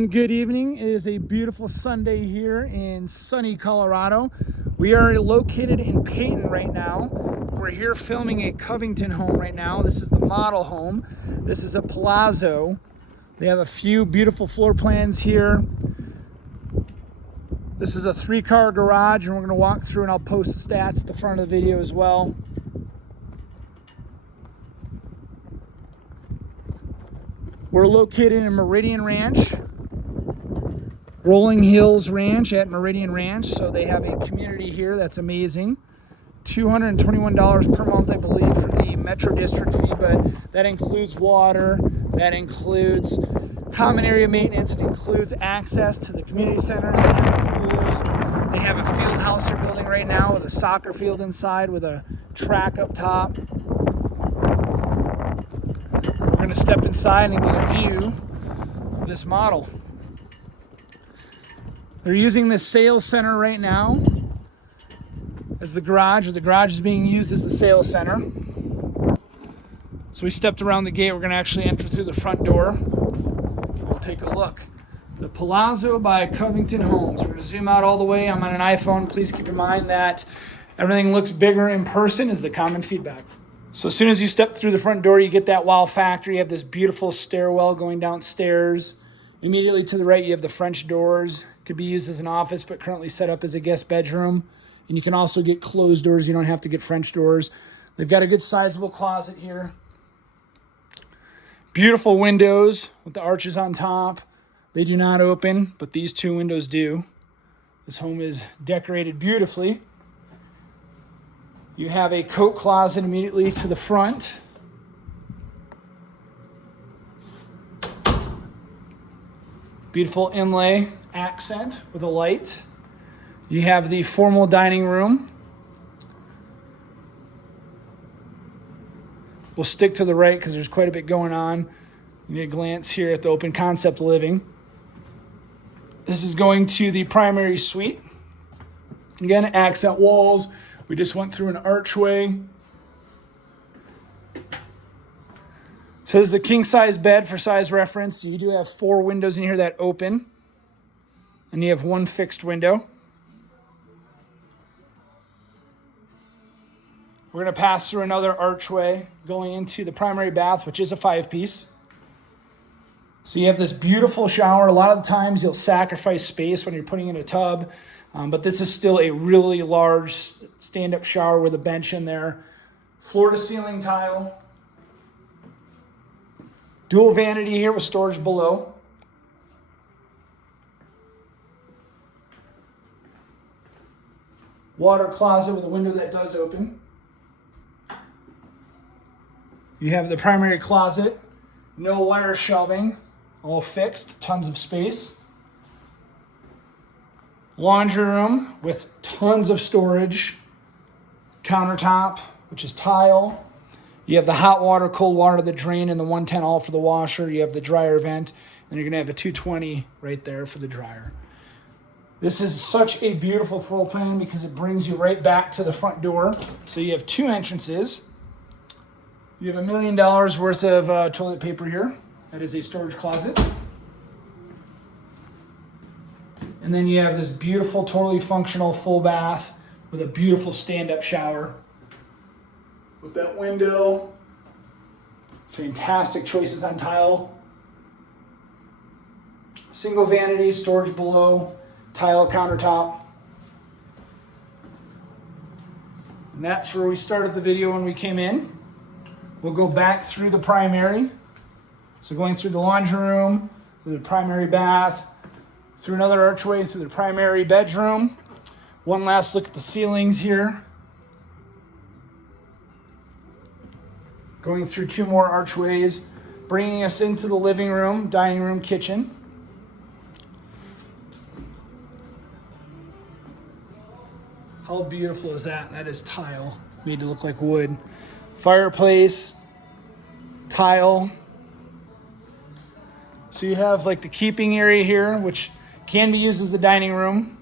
and good evening. It is a beautiful Sunday here in sunny Colorado. We are located in Beaton right now. We're here filming a Covington home right now. This is the model home. This is a Palazzo. They have a few beautiful floor plans here. This is a 3-car garage, and we're going to walk through and I'll post the stats at the front of the video as well. We're located in Meridian Ranch, Rolling Hills Ranch at Meridian Ranch. So they have a community here that's amazing. $221 per month, I believe, for the Metro District fee, but that includes water, that includes common area maintenance, it includes access to the community centers that have pools. They have a field house they're building right now with a soccer field inside with a track up top. We're going to step inside and get a view of this model. They're using this sales center right now as the garage, or the garage is being used as the sales center. So we stepped around the gate. We're going to actually enter through the front door. We'll take a look. The Palazzo by Covington Homes. We're going to zoom out all the way. I'm on an iPhone. Please keep in mind that everything looks bigger in person is the common feedback. So as soon as you step through the front door, you get that wow factor. You have this beautiful stairwell going downstairs. Immediately to the right, you have the French doors. Could be used as an office, but currently set up as a guest bedroom. And you can also get closed doors. You don't have to get French doors. They've got a good sizable closet here. Beautiful windows with the arches on top. They do not open, but these two windows do. This home is decorated beautifully. You have a coat closet immediately to the front. Beautiful inlay accent with a light. You have the formal dining room. We'll stick to the right because there's quite a bit going on. You need a glance here at the open concept living. This is going to the primary suite. Again, accent walls. We just went through an archway. So this is a king-size bed for size reference. You do have 4 windows in here that open. And you have 1 fixed window. We're going to pass through another archway going into the primary bath, which is a 5-piece. So you have this beautiful shower. A lot of the times you'll sacrifice space when you're putting in a tub, but this is still a really large stand-up shower with a bench in there. Floor-to-ceiling tile. Dual vanity here with storage below. Water closet with a window that does open. You have the primary closet, no wire shelving, all fixed, tons of space. Laundry room with tons of storage. Countertop, which is tile. You have the hot water, cold water, the drain, and the 110 all for the washer. You have the dryer vent, and you're going to have a 220 right there for the dryer. This is such a beautiful floor plan because it brings you right back to the front door. So you have 2 entrances. You have $1 million worth of toilet paper here. That is a storage closet. And then you have this beautiful, totally functional full bath with a beautiful stand-up shower. With that window. Fantastic choices on tile. Single vanity, storage below, tile countertop. And that's where we started the video when we came in. We'll go back through the primary. So going through the laundry room, through the primary bath, through another archway, through the primary bedroom. One last look at the ceilings here. Going through 2 more archways, bringing us into the living room, dining room, kitchen. How beautiful is that? That is tile, made to look like wood. Fireplace, tile. So you have like the keeping area here, which can be used as the dining room.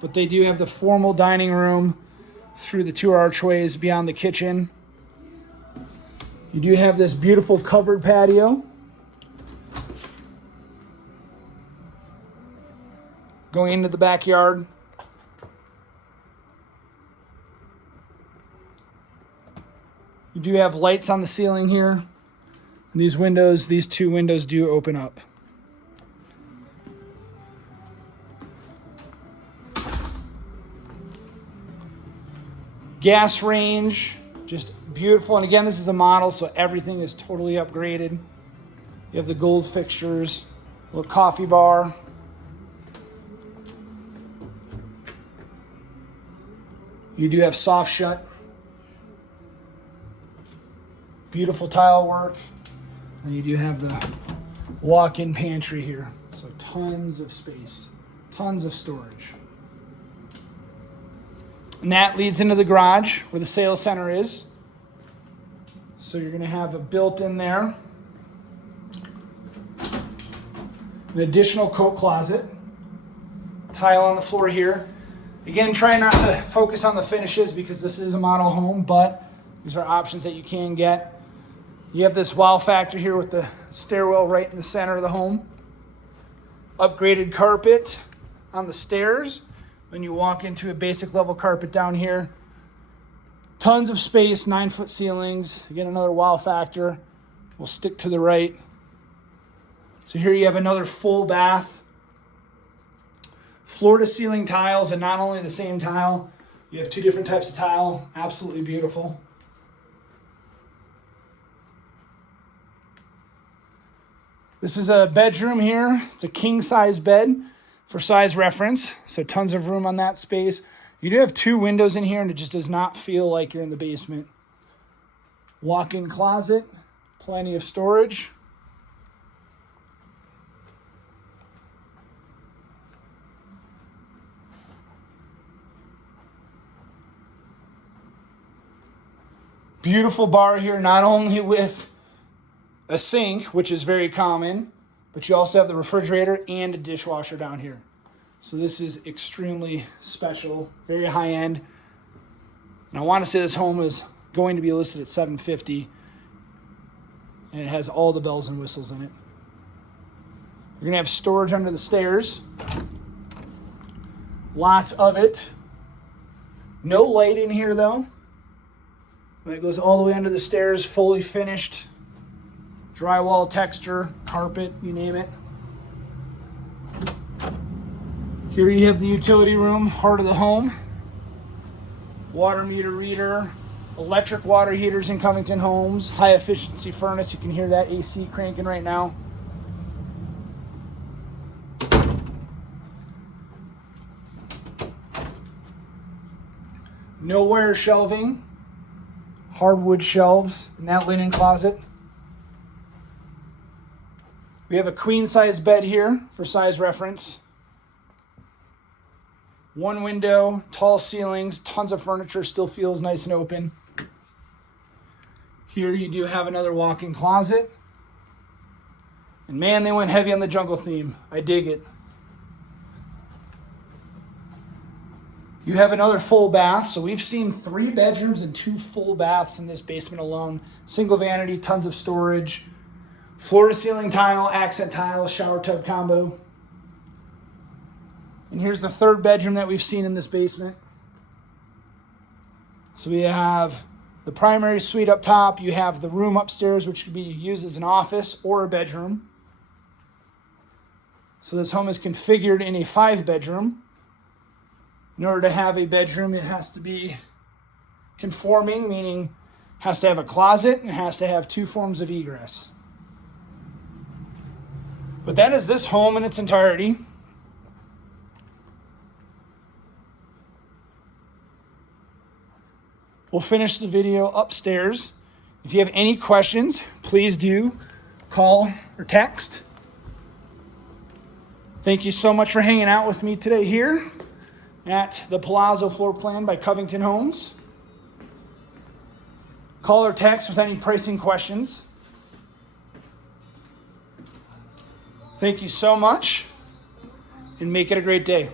But they do have the formal dining room through the 2 archways beyond the kitchen. You do have this beautiful covered patio. going into the backyard. You do have lights on the ceiling here. And these windows, these two windows do open up. Gas range, just beautiful. And again, this is a model, so everything is totally upgraded. You have the gold fixtures, a little coffee bar. You do have soft shut. Beautiful tile work. And you do have the walk-in pantry here. So tons of space, tons of storage. And that leads into the garage where the sales center is. So you're going to have a built-in there. An additional coat closet. Tile on the floor here. Again, try not to focus on the finishes because this is a model home, but these are options that you can get. You have this wow factor here with the stairwell right in the center of the home. Upgraded carpet on the stairs. When you walk into a basic level carpet down here. Tons of space, 9-foot ceilings. Again, another wow factor. We'll stick to the right. So here you have another full bath. Floor to ceiling tiles, and not only the same tile, you have two different types of tile. Absolutely beautiful. This is a bedroom here. It's a king size bed for size reference. So tons of room on that space. You do have two windows in here and it just does not feel like you're in the basement. Walk-in closet, plenty of storage. Beautiful bar here, not only with a sink, which is very common, but you also have the refrigerator and a dishwasher down here. So this is extremely special, very high end. And I want to say this home is going to be listed at $750, and it has all the bells and whistles in it. You're gonna have storage under the stairs. Lots of it. No light in here though. It goes all the way under the stairs, fully finished. Drywall texture, carpet, you name it. Here you have the utility room, heart of the home. Water meter reader, electric water heaters in Covington Homes, high efficiency furnace. You can hear that AC cranking right now. No wire shelving, hardwood shelves in that linen closet. We have a queen size bed here for size reference. One window, tall ceilings, tons of furniture, still feels nice and open. Here you do have another walk-in closet. And man, they went heavy on the jungle theme. I dig it. You have another full bath. So we've seen 3 bedrooms and 2 full baths in this basement alone. Single vanity, tons of storage. Floor to ceiling tile, accent tile, shower tub combo. And here's the 3rd bedroom that we've seen in this basement. So we have the primary suite up top. You have the room upstairs, which could be used as an office or a bedroom. So this home is configured in a 5-bedroom. In order to have a bedroom, it has to be conforming, meaning it has to have a closet and it has to have 2 forms of egress. But that is this home in its entirety. We'll finish the video upstairs. If you have any questions, please do call or text. Thank you so much for hanging out with me today here at the Palazzo floor plan by Covington Homes. Call or text with any pricing questions. Thank you so much, and make it a great day.